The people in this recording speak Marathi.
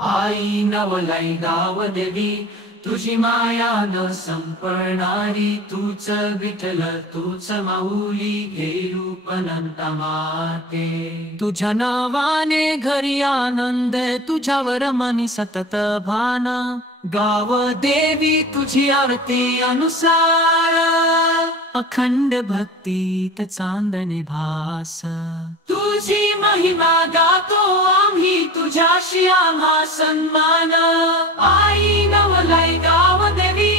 आई नवलाई गाव देवी, तुझी माया न संपणारी. तूच विठ्ठल तूच माऊली, घे रूप अनंत माते. तुझ्या नावाने घरी आनंद, तुझ्यावर मनी सतत भान. गाव देवी तुझी आरती अनुसार, अखंड भक्तीत चांदणे भास. तुझी महिमा गातो आम्ही, तुझ्याशी आम्हा सन्मान. आई नवलाई गाव देवी,